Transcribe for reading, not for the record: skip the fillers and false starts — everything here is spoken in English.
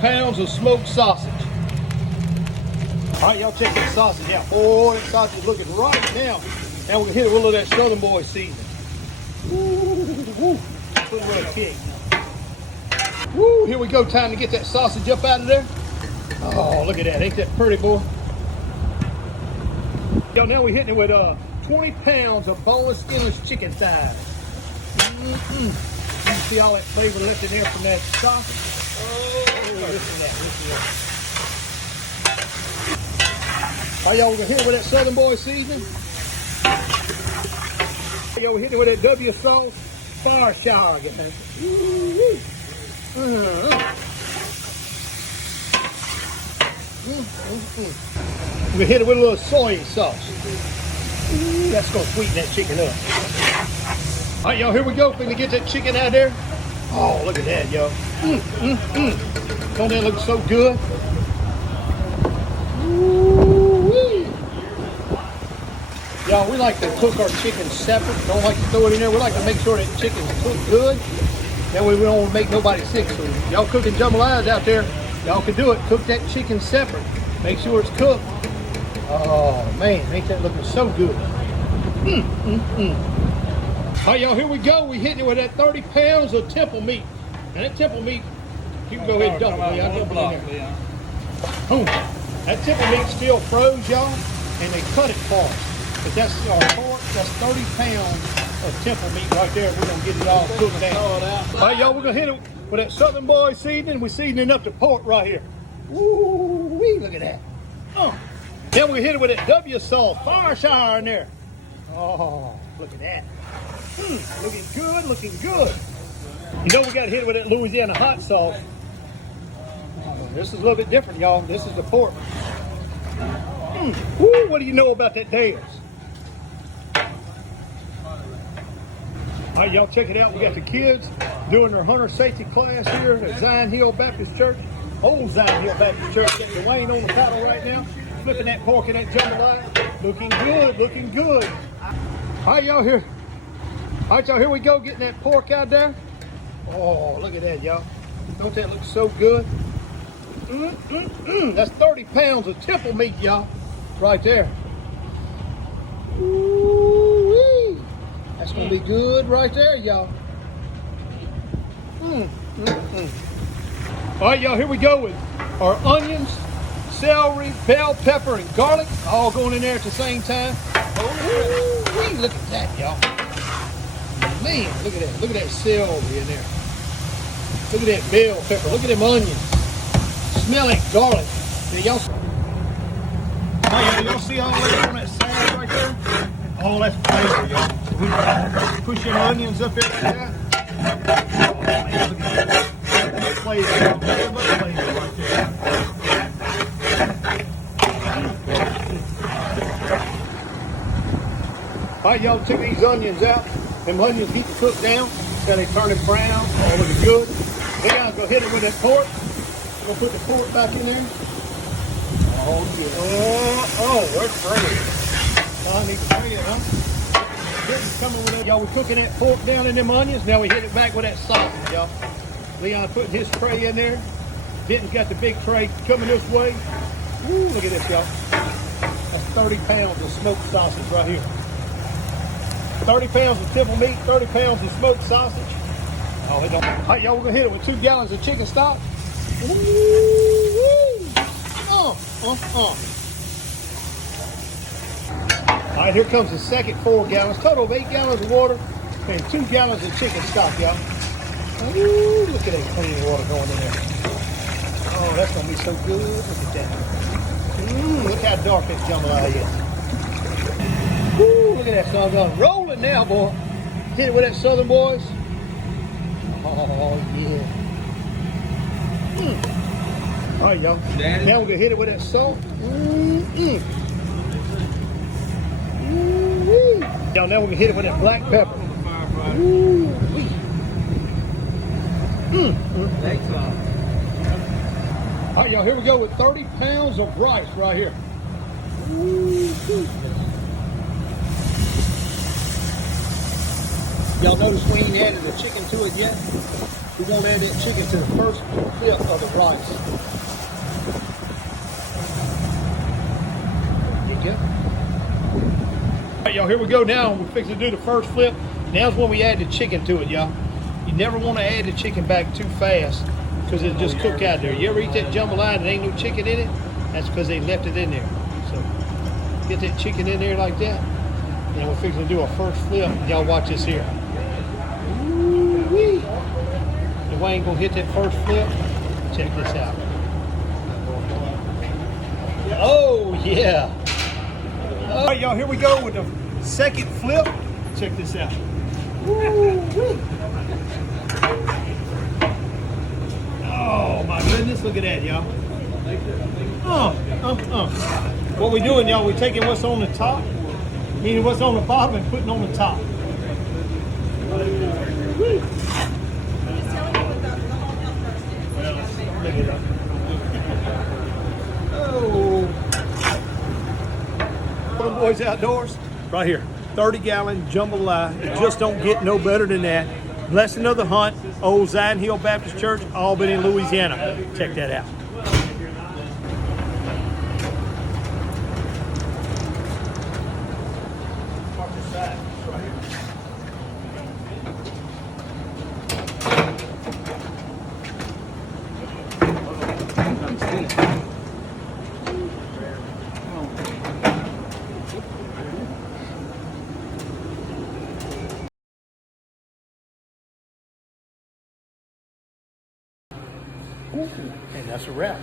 pounds of smoked sausage. All right, y'all check that sausage out. Oh, that sausage is looking right now. Now we're gonna hit it with a little of that Southern Boy seasoning. Woo. Put a little kick. Woo, here we go. Time to get that sausage up out of there. Oh, look at that. Ain't that pretty, boy? Yo, now we're hitting it with 20 pounds of boneless, skinless chicken thighs. You can see all that flavor left in there from that sausage. Oh, listen to that. All right, y'all, we're gonna hit it with that Southern Boy seasoning. Yo, we're hitting it with that W sauce. Fire shower, I guess. We're gonna hit it with a little soy sauce. That's gonna sweeten that chicken up. All right, y'all, here we go. Finna get that chicken out there. Oh, look at that, yo. Don't that look so good? Y'all, we like to cook our chicken separate. Don't like to throw it in there. We like to make sure that chicken's cooked good. That way we don't want to make nobody sick. So y'all cooking jambalayas out there, y'all can do it. Cook that chicken separate. Make sure it's cooked. Oh, man, ain't that looking so good. All right, y'all, here we go. We hitting it with that 30 pounds of temple meat. And that temple meat, you can go ahead and dump it. I dump it in there. Boom. That temple meat's still froze, y'all, and they cut it for us. But that's our pork. That's 30 pounds of temple meat right there. We're gonna get it all cooked down. All right, y'all, we're gonna hit it with that Southern Boy seasoning. We're seasoning up the pork right here. Woo-wee, look at that. Then we hit it with that W sauce, fire shower in there. Oh, look at that. Looking good, looking good. You know we gotta hit it with that Louisiana hot sauce. This is a little bit different, y'all. This is the pork. Woo, what do you know about that Dales? All right, y'all, check it out. We got the kids doing their hunter safety class here at Zion Hill Baptist Church. Old Zion Hill Baptist Church. Got Dwayne on the paddle right now, flipping that pork in that jambalaya. Looking good, looking good. All right, y'all, here. All right, y'all, here we go, getting that pork out there. Oh, look at that, y'all. Don't that look so good? That's 30 pounds of temple meat, y'all, right there. Ooh-wee. That's gonna be good right there, y'all. All right, y'all, here we go with our onions, celery, bell pepper, and garlic, all going in there at the same time. Ooh-wee. Look at that, y'all. Man, look at that. Look at that celery in there. Look at that bell pepper. Look at them onions. Smell that garlic. Y'all see all that on that salad right there? Oh, that's flavor, y'all. Push them onions up there like that. Oh, man, look at that. That's flavor, y'all. Nothing but flavor right there. All right, y'all, check these onions out. Them onions need to cook down. So they turn it brown. Oh, looking good. We gotta go hit it with that pork. We're gonna put the pork back in there. Oh, yeah. Oh, where's Freddie? I need to bring it, huh? Coming with that. Y'all, we're cooking that pork down in them onions. Now we hit it back with that sausage, y'all. Leon putting his tray in there. Denton's got the big tray coming this way. Woo, look at this, y'all. That's 30 pounds of smoked sausage right here. 30 pounds of temple meat, 30 pounds of smoked sausage. Oh, it don't. All right, y'all, we're gonna hit it with 2 gallons of chicken stock. All right, here comes the second 4 gallons. Total of 8 gallons of water and 2 gallons of chicken stock, y'all. Ooh, look at that clean water going in there. Oh, that's gonna be so good. Look at that. Look how dark that jambalaya is. Woo, look at that son. Rolling now, boy. Hit it with that Southern Boys. Oh, yeah. All right, y'all. Now we're going to hit it with that salt. Y'all, now we're going to hit it with that black pepper. All right, y'all, here we go with 30 pounds of rice right here. Y'all notice we ain't added the chicken to it yet? we won't add that chicken to the first flip of the rice. There you go. All right, y'all, here we go now. We're fixing to do the first flip. Now's when we add the chicken to it, y'all. You never want to add the chicken back too fast because it'll just cook out there. You ever eat that jambalaya and there ain't no chicken in it? That's because they left it in there. So get that chicken in there like that. Now we're fixing to do our first flip. Y'all watch this here. Ooh-wee. The Wayne gonna hit that first flip. Check this out. Oh yeah. All right, y'all, here we go with the second flip. Check this out. Woo-wee. Oh my goodness, look at that, y'all. What we doing, y'all, we taking what's on the top, meaning what's on the bottom and putting on the top. Woo. Look at that. Oh. Little boys outdoors, right here. 30-gallon jambalaya. It just don't get no better than that. Blessing of the Hunt, Old Zion Hill Baptist Church, Albany, Louisiana. Check that out. And that's a wrap.